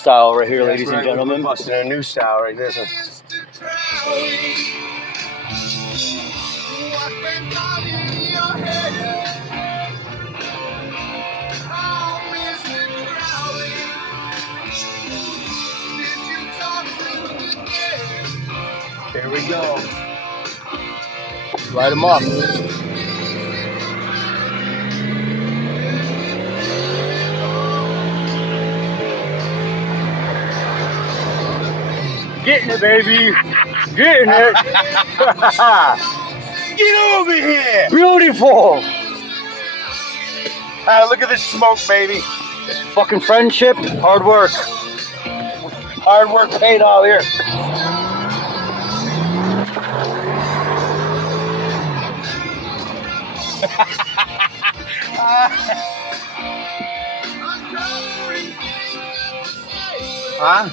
Style right here, That's ladies and right, gentlemen. We're busting a new style right there. Here we go. Light them up. Getting it, baby. Getting it. Get over here! Beautiful. Look at this smoke, baby. Fucking friendship, hard work. Hard work paid out here. Huh?